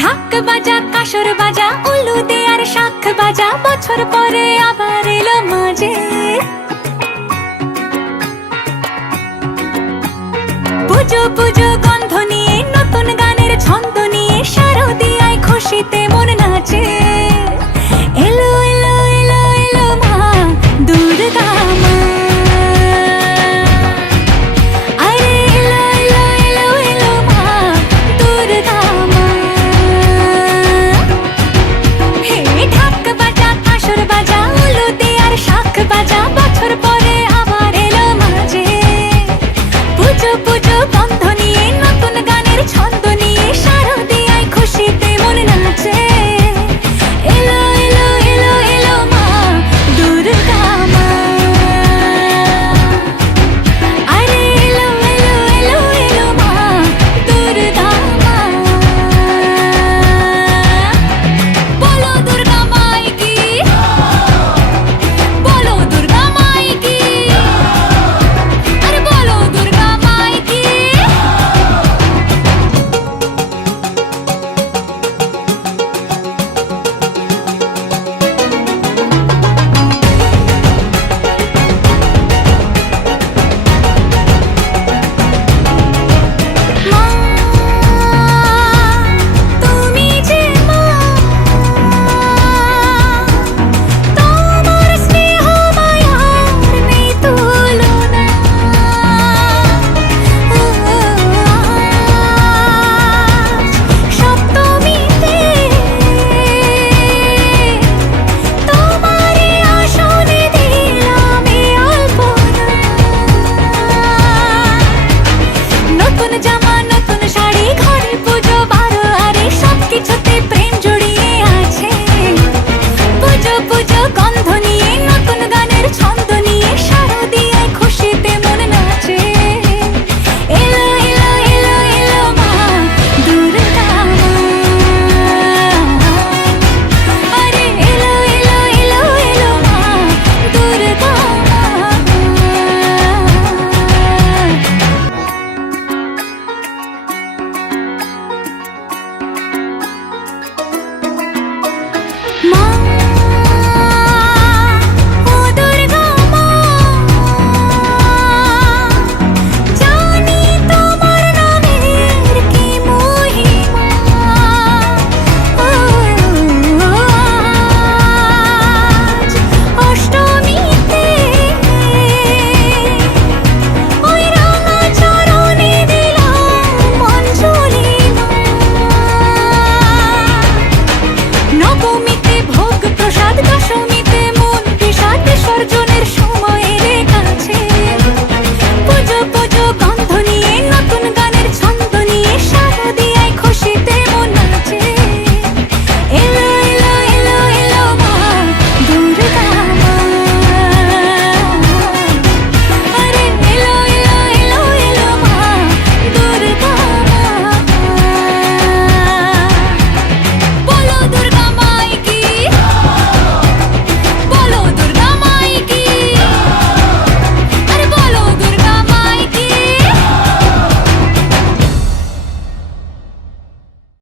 ঢাক বাজা কাসর বাজা উলু দে আর শাখ বাজা, বছর পরে আবার এলো মাঝে। পুজো পুজো গন্ধ নিয়ে নতুন গানের ছন্দ নিয়ে শারদিয়ায় খুশিতে মন নাচে। এলো এলো এলো এলো মা দুর্গা মা, আরে এলো এলো এলো এলো মা দুর্গা মা। হে ঢাক বাজা কাসর বাজা উলু দে আর শাখ বাজা, বছর পরে আবার এলো মাঝে। পুজো পুজো গন্ধ নিয়ে নতুন গানের ছন্দ নিয়ে শারদিয়ায় খুশিতে মন নাচে। এলো এলো এলো এলো মা দুর্গা মা, আরে এলো এলো এলো এলো মা দুর্গা মা। বলো দুর্গা মাই কি, বলো দুর্গা মাই কি, আরে বলো দুর্গা মাই কি। মা তুমি যে মা, তোমার স্নেহ মায়ার নেই তুলনা। সপ্তমীতে তোমারে আসনে দিলাম এই আলপনা। নতুন জামা